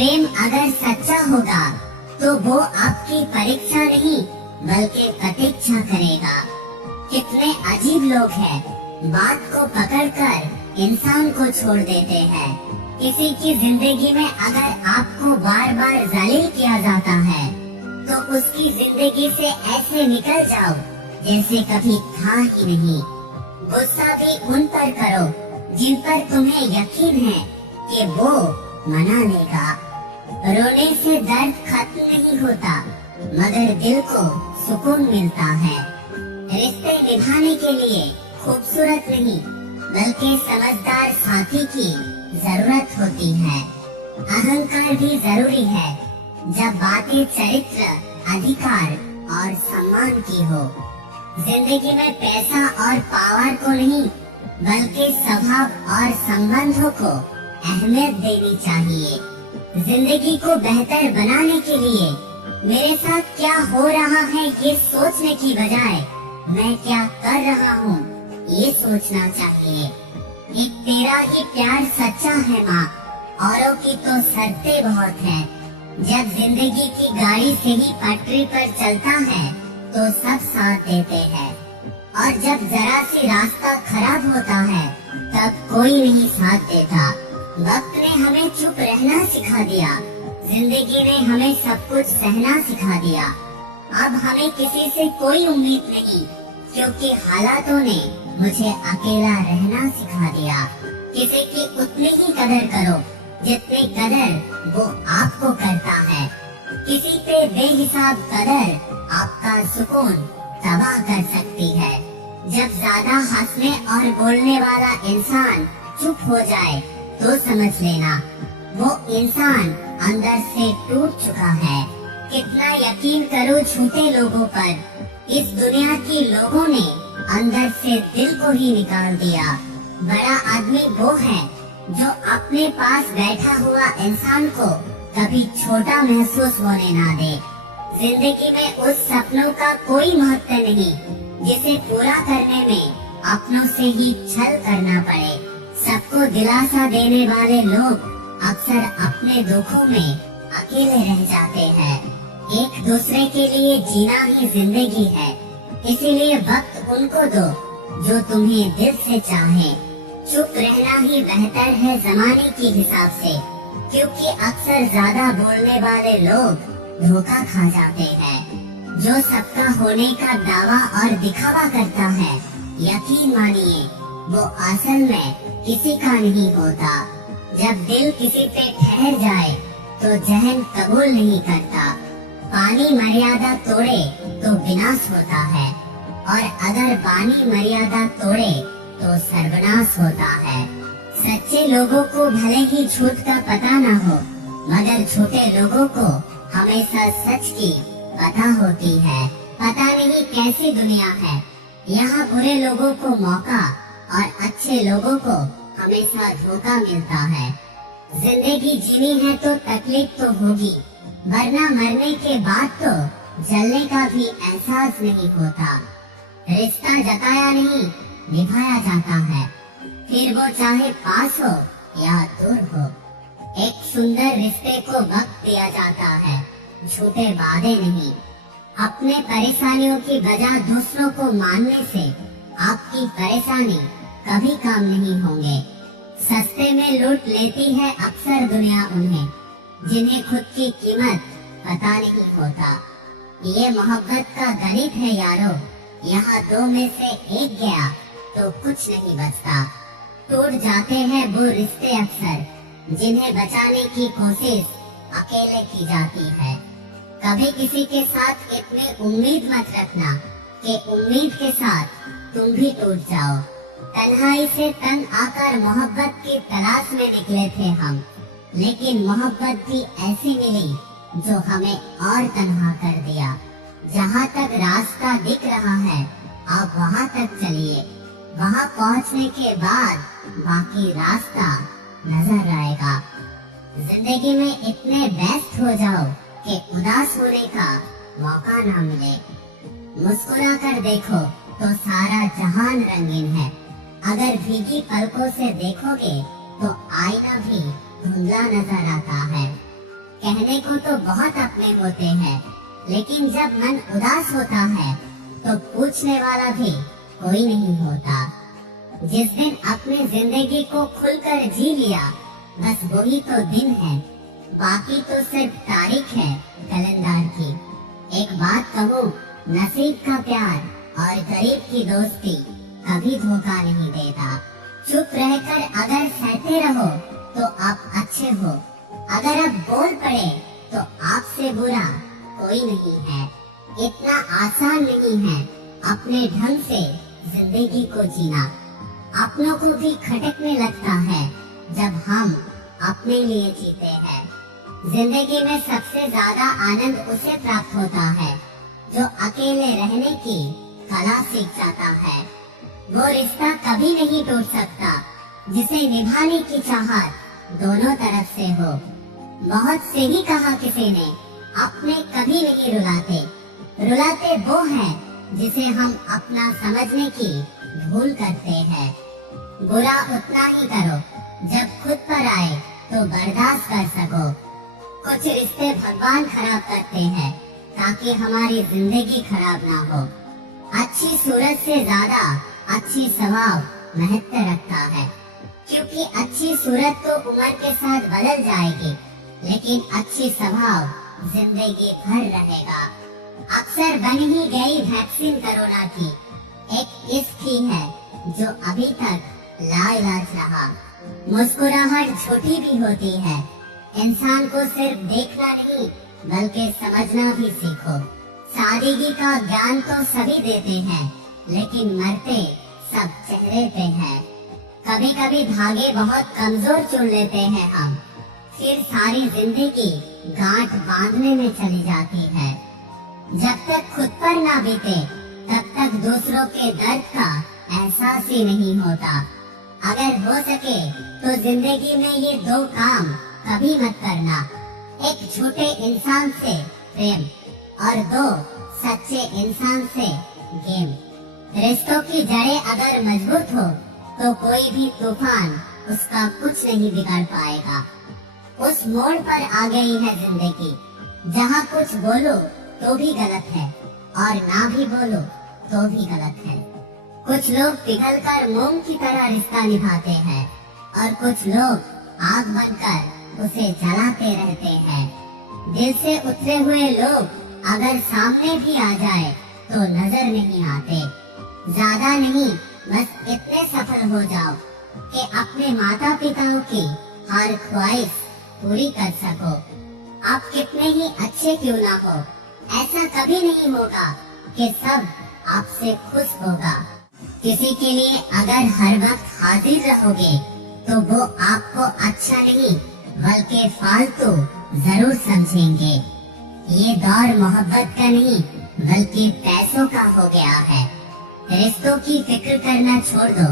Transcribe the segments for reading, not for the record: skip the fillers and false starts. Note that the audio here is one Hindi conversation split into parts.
प्रेम अगर सच्चा होगा तो वो आपकी परीक्षा नहीं बल्कि प्रतीक्षा करेगा। कितने अजीब लोग हैं, बात को पकड़कर इंसान को छोड़ देते हैं। किसी की जिंदगी में अगर आपको बार बार जलील किया जाता है तो उसकी जिंदगी से ऐसे निकल जाओ जैसे कभी था ही नहीं। गुस्सा भी उन पर करो जिन पर तुम्हें यकीन है कि वो मना लेगा। रोने से दर्द खत्म नहीं होता मगर दिल को सुकून मिलता है। रिश्ते निभाने के लिए खूबसूरत नहीं बल्कि समझदार साथी की जरूरत होती है। अहंकार भी जरूरी है जब बातें चरित्र, अधिकार और सम्मान की हो। जिंदगी में पैसा और पावर को नहीं बल्कि स्वभाव और संबंधों को अहमियत देनी चाहिए। जिंदगी को बेहतर बनाने के लिए मेरे साथ क्या हो रहा है ये सोचने की बजाय मैं क्या कर रहा हूँ ये सोचना चाहिए। एक तेरा ही प्यार सच्चा है माँ, औरों की तो शर्तें बहुत हैं। जब जिंदगी की गाड़ी से ही पटरी पर चलता है तो सब साथ देते हैं और जब जरा सी रास्ता खराब होता है तब कोई नहीं साथ देता। वक्त ने हमें चुप रहना सिखा दिया, जिंदगी ने हमें सब कुछ सहना सिखा दिया। अब हमें किसी से कोई उम्मीद नहीं क्योंकि हालातों ने मुझे अकेला रहना सिखा दिया। किसी की उतनी ही कदर करो जितनी कदर वो आपको करता है। किसी पे बेहिसाब कदर आपका सुकून तबाह कर सकती है। जब ज्यादा हंसने और बोलने वाला इंसान चुप हो जाए तो समझ लेना वो इंसान अंदर से टूट चुका है। कितना यकीन करो झूठे लोगों पर, इस दुनिया के लोगों ने अंदर से दिल को ही निकाल दिया। बड़ा आदमी वो है जो अपने पास बैठा हुआ इंसान को कभी छोटा महसूस होने ना दे। जिंदगी में उस सपनों का कोई महत्व नहीं जिसे पूरा करने में अपनों से ही छल करना पड़े। सबको दिलासा देने वाले लोग अक्सर अपने दुखों में अकेले रह जाते हैं। एक दूसरे के लिए जीना ही जिंदगी है, इसीलिए वक्त उनको दो जो तुम्हें दिल से चाहे। चुप रहना ही बेहतर है जमाने के हिसाब से, क्योंकि अक्सर ज्यादा बोलने वाले लोग धोखा खा जाते हैं। जो सबका होने का दावा और दिखावा करता है, यकीन मानिए वो असल में किसी का नहीं होता। जब दिल किसी पे ठहर जाए तो जहन कबूल नहीं करता। पानी मर्यादा तोड़े तो विनाश होता है और अगर पानी मर्यादा तोड़े तो सर्वनाश होता है। सच्चे लोगों को भले ही झूठ का पता न हो मगर झूठे लोगों को हमेशा सच की पता होती है। पता नहीं कैसी दुनिया है, यहाँ बुरे लोगों को मौका और अच्छे लोगों को हमेशा धोखा मिलता है। जिंदगी जीनी है तो तकलीफ तो होगी, वरना मरने के बाद तो जलने का भी एहसास नहीं होता। रिश्ता जताया नहीं निभाया जाता है, फिर वो चाहे पास हो या दूर हो। एक सुंदर रिश्ते को वक्त दिया जाता है, झूठे वादे नहीं। अपने परेशानियों की वजह दूसरों को मानने से आपकी परेशानी कभी काम नहीं होंगे। सस्ते में लूट लेती है अक्सर दुनिया उन्हें जिन्हें खुद की कीमत पता नहीं होता। ये मोहब्बत का गणित है यारो, यहाँ दो में से एक गया तो कुछ नहीं बचता। टूट जाते हैं वो रिश्ते अक्सर जिन्हें बचाने की कोशिश अकेले की जाती है। कभी किसी के साथ इतनी उम्मीद मत रखना कि उम्मीद के साथ तुम भी टूट जाओ। तन्हाई से तंग आकर मोहब्बत की तलाश में निकले थे हम, लेकिन मोहब्बत भी ऐसी मिली जो हमें और तन्हा कर दिया। जहाँ तक रास्ता दिख रहा है आप वहाँ तक चलिए, वहाँ पहुँचने के बाद बाकी रास्ता नजर आएगा। जिंदगी में इतने व्यस्त हो जाओ कि उदास होने का मौका ना मिले। मुस्कुरा कर देखो तो सारा जहान रंगीन है, अगर भीगी पलकों से देखोगे तो आईना भी धुंधला नजर आता है। कहने को तो बहुत अपने होते हैं, लेकिन जब मन उदास होता है तो पूछने वाला भी कोई नहीं होता। जिस दिन अपनी जिंदगी को खुलकर जी लिया, बस वही तो दिन है, बाकी तो सिर्फ तारीख है कैलेंडर की। एक बात कहूँ, नसीब का प्यार और गरीब की दोस्ती कभी धोखा नहीं देता। चुप रहकर अगर सहते रहो तो आप अच्छे हो, अगर आप बोल पड़े तो आपसे बुरा कोई नहीं है। इतना आसान नहीं है अपने ढंग से जिंदगी को जीना। अपनों को भी खटकने लगता है जब हम अपने लिए जीते हैं। जिंदगी में सबसे ज्यादा आनंद उसे प्राप्त होता है जो अकेले रहने की कला सीख जाता है। वो रिश्ता कभी नहीं टूट सकता जिसे निभाने की चाहत दोनों तरफ से हो। बहुत से ही कहा किसी ने, अपने कभी नहीं रुलाते, रुलाते वो है जिसे हम अपना समझने की भूल करते हैं। बुरा उतना ही करो जब खुद पर आए तो बर्दाश्त कर सको। कुछ रिश्ते भगवान खराब करते हैं ताकि हमारी जिंदगी खराब ना हो। अच्छी सूरत से ज्यादा अच्छी स्वभाव महत्व रखता है, क्योंकि अच्छी सूरत तो उम्र के साथ बदल जाएगी, लेकिन अच्छी स्वभाव जिंदगी भर रहेगा। अक्सर बन ही गई वैक्सीन कोरोना की, एक इश्क ही है जो अभी तक लाइलाज रहा। मुस्कुराहट झूठी भी होती है, इंसान को सिर्फ देखना नहीं बल्कि समझना भी सीखो। सादगी का ज्ञान तो सभी देते हैं, लेकिन मरते सब चेहरे पे है। कभी कभी धागे बहुत कमजोर चुन लेते हैं हम, फिर सारी जिंदगी गांठ बांधने में चली जाती है। जब तक खुद पर ना बीते तब तक दूसरों के दर्द का एहसास ही नहीं होता। अगर हो सके तो जिंदगी में ये दो काम कभी मत करना, एक झूठे इंसान से प्रेम और दो सच्चे इंसान से गेम। रिश्तों की जड़ें अगर मजबूत हो तो कोई भी तूफान उसका कुछ नहीं बिगाड़ पाएगा। उस मोड़ पर आ गई है जिंदगी जहाँ कुछ बोलो तो भी गलत है और ना भी बोलो तो भी गलत है। कुछ लोग पिघलकर मोम की तरह रिश्ता निभाते हैं और कुछ लोग आग बनकर उसे जलाते रहते हैं। दिल से उतरे हुए लोग अगर सामने भी आ जाए तो नजर नहीं आते। ज्यादा नहीं, बस इतने सफल हो जाओ कि अपने माता पिताओं की हर ख्वाहिश पूरी कर सको। आप कितने ही अच्छे क्यों ना हो, ऐसा कभी नहीं होगा कि सब आपसे खुश होगा। किसी के लिए अगर हर वक्त हाजिर रहोगे तो वो आपको अच्छा नहीं बल्कि फालतू जरूर समझेंगे। ये दौर मोहब्बत का नहीं बल्कि पैसों का हो गया है। रिश्तों की फिक्र करना छोड़ दो,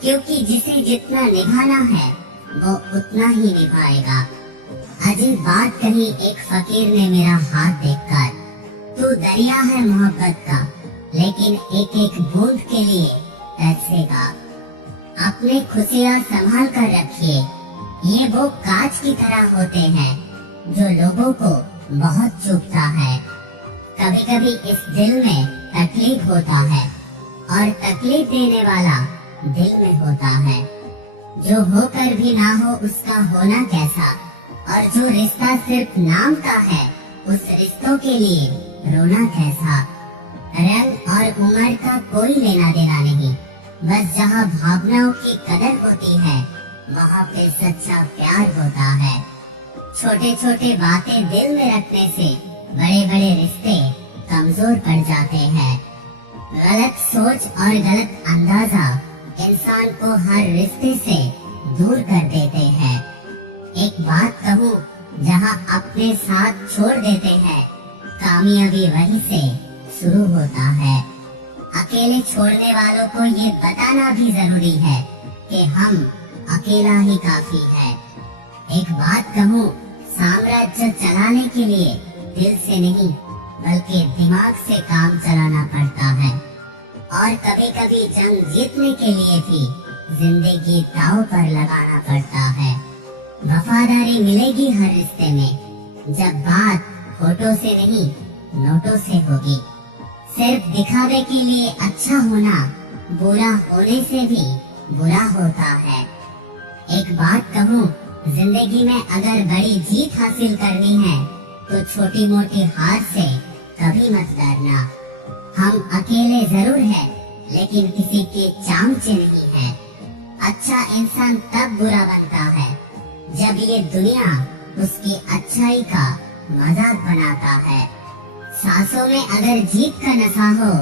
क्योंकि जिसे जितना निभाना है वो उतना ही निभाएगा। अजीब बात कही एक फकीर ने मेरा हाथ देखकर, तू दरिया है मोहब्बत का, लेकिन एक एक बूंद के लिए तरसेगा। अपने खुशियाँ संभाल कर रखिए, ये वो कांच की तरह होते हैं जो लोगों को बहुत चुभता है। कभी कभी इस दिल में तकलीफ होता है और तकलीफ देने वाला दिल में होता है। जो होकर भी ना हो उसका होना कैसा, और जो रिश्ता सिर्फ नाम का है उस रिश्तों के लिए रोना कैसा। रंग और उम्र का कोई लेना देना नहीं, बस जहाँ भावनाओं की कदर होती है वहाँ पे सच्चा प्यार होता है। छोटे छोटे बातें दिल में रखने से बड़े बड़े रिश्ते कमजोर पड़ जाते हैं। गलत सोच और गलत अंदाजा इंसान को हर रिश्ते से दूर कर देते हैं। एक बात कहूँ, जहाँ अपने साथ छोड़ देते हैं कामयाबी वहीं से शुरू होता है। अकेले छोड़ने वालों को ये बताना भी जरूरी है कि हम अकेला ही काफी है। एक बात कहूँ, साम्राज्य चलाने के लिए दिल से नहीं बल्कि दिमाग से काम चलाना पड़ता है। और कभी कभी जंग जीतने के लिए भी जिंदगी दांव पर लगाना पड़ता है। वफादारी मिलेगी हर रिश्ते में, जब बात होठों से नहीं नोटों से होगी। सिर्फ दिखावे के लिए अच्छा होना बुरा होने से भी बुरा होता है। एक बात कहूँ, जिंदगी में अगर बड़ी जीत हासिल करनी है तो छोटी मोटी हार से कभी मत डरना। हम अकेले जरूर हैं, लेकिन किसी के चामचे नहीं है। अच्छा इंसान तब बुरा बनता है जब ये दुनिया उसकी अच्छाई का मजाक बनाता है। सांसों में अगर जीत का नशा हो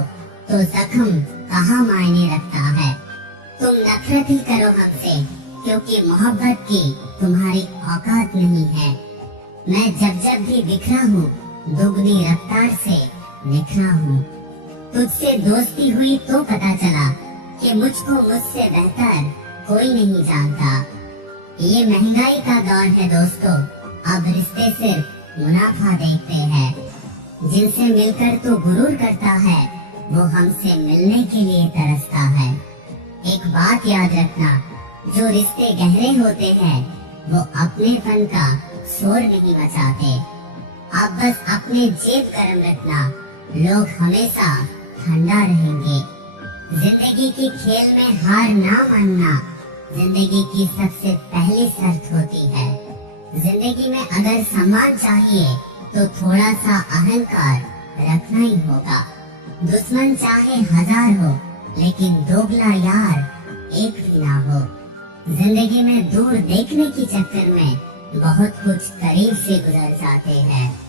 तो जख्म कहाँ मायने रखता है। तुम नफरत ही करो हमसे, क्योंकि मोहब्बत की तुम्हारी औकात नहीं है। मैं जब जब भी बिखरा हूँ, दुगनी रफ्तार से निखरा हूँ। तुझसे दोस्ती हुई तो पता चला कि मुझको मुझसे बेहतर कोई नहीं जानता। ये महंगाई का दौर है दोस्तों, अब रिश्ते सिर्फ मुनाफा देखते हैं। जिनसे मिलकर तो गुरूर करता है, वो हमसे मिलने के लिए तरसता है। एक बात याद रखना, जो रिश्ते गहरे होते हैं वो अपनेपन का शोर नहीं मचाते। आप बस अपने जेब गर्म रखना, लोग हमेशा ठंडा रहेंगे। जिंदगी के खेल में हार ना मानना जिंदगी की सबसे पहली शर्त होती है। जिंदगी में अगर सम्मान चाहिए तो थोड़ा सा अहंकार रखना ही होगा। दुश्मन चाहे 1000 हो, लेकिन दोगला यार एक भी ना हो। जिंदगी में दूर देखने के चक्कर में बहुत कुछ करीब से गुजर जाते हैं।